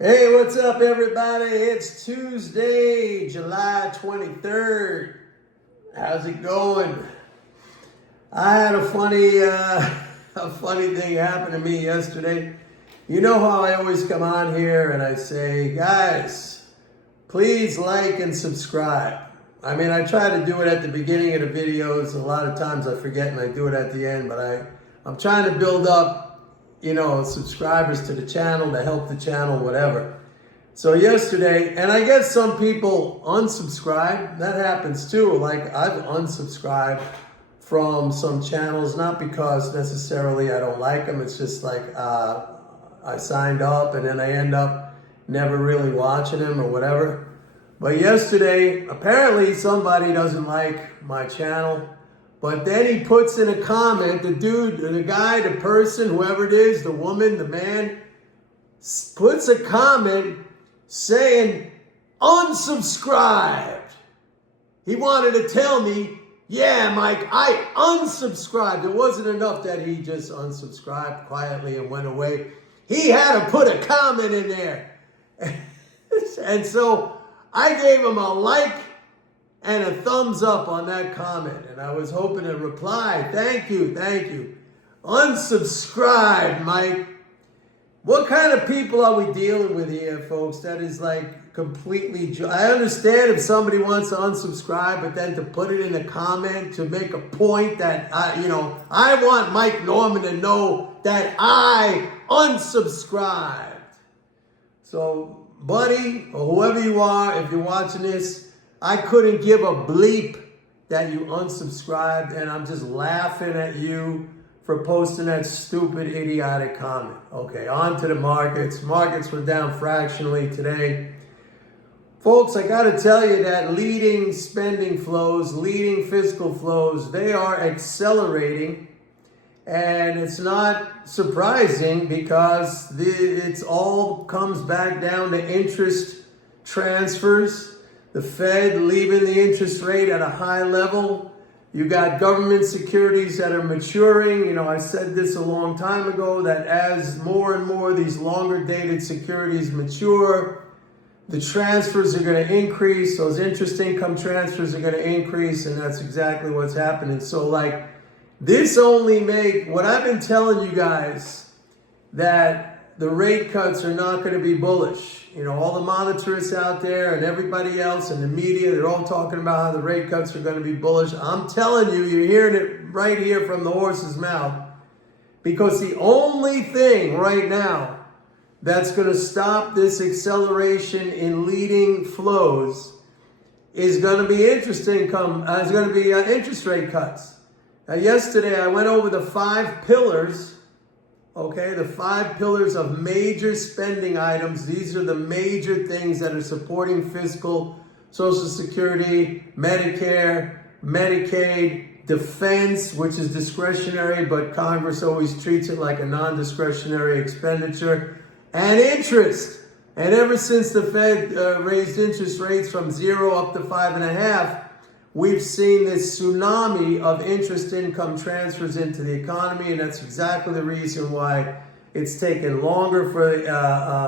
Hey, what's up, everybody? It's Tuesday, July 23rd. How's it going? I had a funny thing happen to me yesterday. You know how I always come on here and I say, guys, please like and subscribe. I mean, I try to do it at the beginning of the videos. A lot of times I forget and I do it at the end, but I'm trying to build up subscribers to the channel, to help the channel, whatever. So yesterday, and I guess some people unsubscribe. That happens too. Like, I've unsubscribed from some channels, not because necessarily I don't like them. It's just like I signed up and then I end up never really watching them or whatever. But yesterday, apparently somebody doesn't like my channel. But then he puts in a comment, the dude, the guy, the person, whoever it is, the woman, the man, puts a comment saying, unsubscribed. He wanted to tell me, yeah, Mike, I unsubscribed. It wasn't enough that he just unsubscribed quietly and went away. He had to put a comment in there. And so I gave him a like and a thumbs up on that comment. And I was hoping to reply, thank you. Unsubscribe, Mike. What kind of people are we dealing with here, folks? That is like completely... I understand if somebody wants to unsubscribe, but then to put it in a comment to make a point that, I want Mike Norman to know that I unsubscribed. So, buddy, or whoever you are, if you're watching this, I couldn't give a bleep that you unsubscribed, and I'm just laughing at you for posting that stupid, idiotic comment. Okay, on to the markets. Markets were down fractionally today. Folks, I got to tell you that leading spending flows, leading fiscal flows, they are accelerating. And it's not surprising because it's all comes back down to interest transfers. The Fed leaving the interest rate at a high level. You got government securities that are maturing. I said this a long time ago, that as more and more of these longer dated securities mature, the transfers are going to increase. Those interest income transfers are going to increase, and that's exactly what's happening. So this only what I've been telling you guys, that the rate cuts are not going to be bullish. All the monetarists out there and everybody else and the media, they're all talking about how the rate cuts are going to be bullish. I'm telling you, you're hearing it right here from the horse's mouth. Because the only thing right now that's going to stop this acceleration in leading flows is going to be interest rate cuts. Now, yesterday I went over the 5 pillars. Okay, the 5 pillars of major spending items. These are the major things that are supporting fiscal, Social Security, Medicare, Medicaid, defense, which is discretionary, but Congress always treats it like a non-discretionary expenditure, and interest. And ever since the Fed raised interest rates from 0 up to 5.5%, we've seen this tsunami of interest income transfers into the economy, and that's exactly the reason why it's taken longer for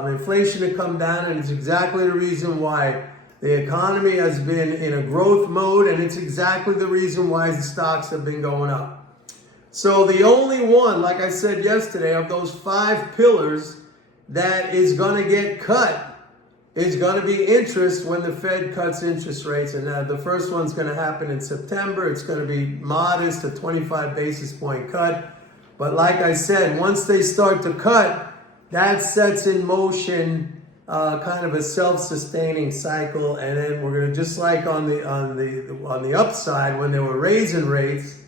inflation to come down, and it's exactly the reason why the economy has been in a growth mode, and it's exactly the reason why the stocks have been going up. So the only one, like I said yesterday, of those 5 pillars that is going to get cut is going to be interest when the Fed cuts interest rates. And the first one's going to happen in September. It's going to be modest, a 25 basis point cut. But like I said, once they start to cut, that sets in motion kind of a self-sustaining cycle. And then we're going to, just like on the upside, when they were raising rates,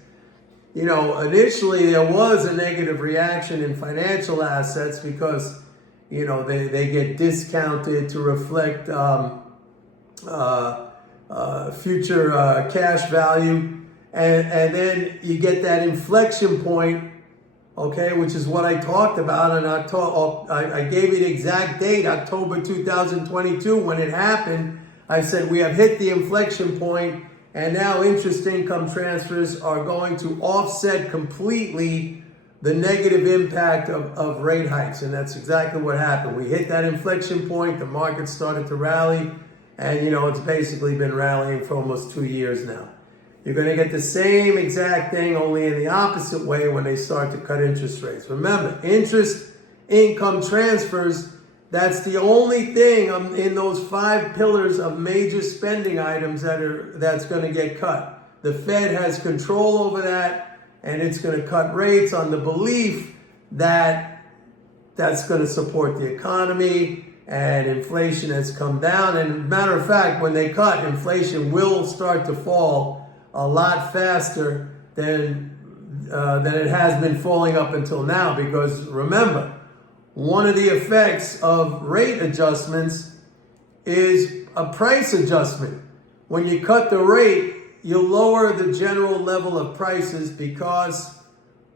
initially there was a negative reaction in financial assets because they get discounted to reflect future cash value. And then you get that inflection point, okay, which is what I talked about. And I gave you the exact date, October 2022, when it happened. I said we have hit the inflection point, and now interest income transfers are going to offset completely the negative impact of rate hikes. And that's exactly what happened. We hit that inflection point, the market started to rally, and it's basically been rallying for almost 2 years now. You're going to get the same exact thing, only in the opposite way when they start to cut interest rates. Remember, interest income transfers, that's the only thing in those 5 pillars of major spending items that's going to get cut. The Fed has control over that, and it's going to cut rates on the belief that that's going to support the economy and inflation has come down. And matter of fact, when they cut, inflation will start to fall a lot faster than it has been falling up until now. Because remember, one of the effects of rate adjustments is a price adjustment. When you cut the rate, you lower the general level of prices because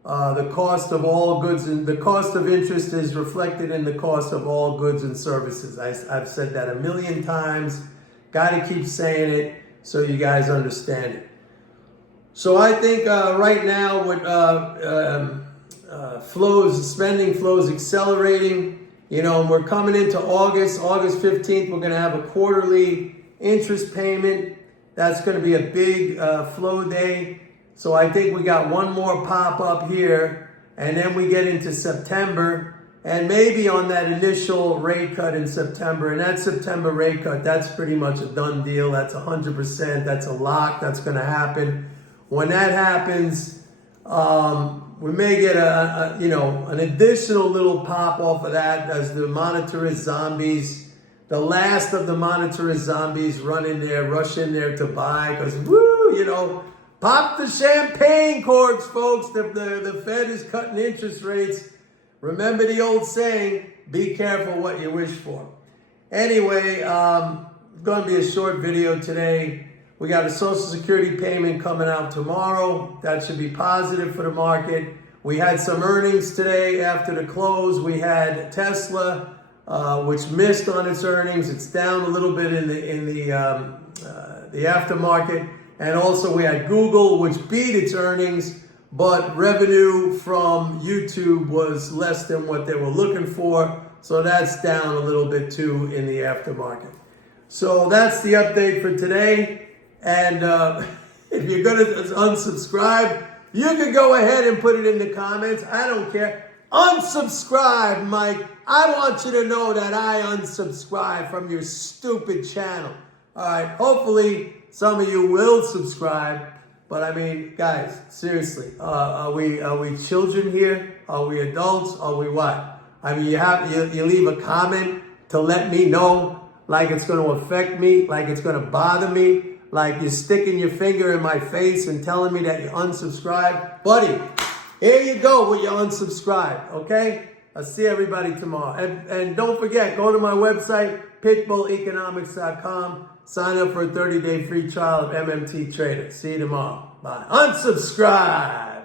the cost of all goods and the cost of interest is reflected in the cost of all goods and services. I've said that a million times. Got to keep saying it so you guys understand it. So I think right now with spending flows accelerating, and we're coming into August 15th, we're going to have a quarterly interest payment. That's going to be a big flow day. So I think we got one more pop up here, and then we get into September, and maybe on that initial rate cut in September. And that September rate cut, that's pretty much a done deal. That's 100%. That's a lock. That's going to happen. When that happens, we may get an additional little pop off of that as the monetarist zombies. The last of the monetarist zombies rush in there to buy because, pop the champagne corks, folks. The Fed is cutting interest rates. Remember the old saying, be careful what you wish for. Anyway, it's going to be a short video today. We got a Social Security payment coming out tomorrow. That should be positive for the market. We had some earnings today after the close. We had Tesla, which missed on its earnings. It's down a little bit in the aftermarket. And also we had Google, which beat its earnings, but revenue from YouTube was less than what they were looking for. So that's down a little bit too in the aftermarket. So that's the update for today. And if you're going to unsubscribe, you can go ahead and put it in the comments. I don't care. Unsubscribe, Mike. I want you to know that I unsubscribe from your stupid channel. All right. Hopefully some of you will subscribe. But I mean, guys, seriously, are we children here? Are we adults? Are we what? I mean, you leave a comment to let me know, like it's going to affect me, like it's going to bother me, like you're sticking your finger in my face and telling me that you unsubscribe. Buddy, here you go with your unsubscribe, okay? I'll see everybody tomorrow. And don't forget, go to my website, pitbulleconomics.com. Sign up for a 30-day free trial of MMT Trader. See you tomorrow. Bye. Unsubscribe.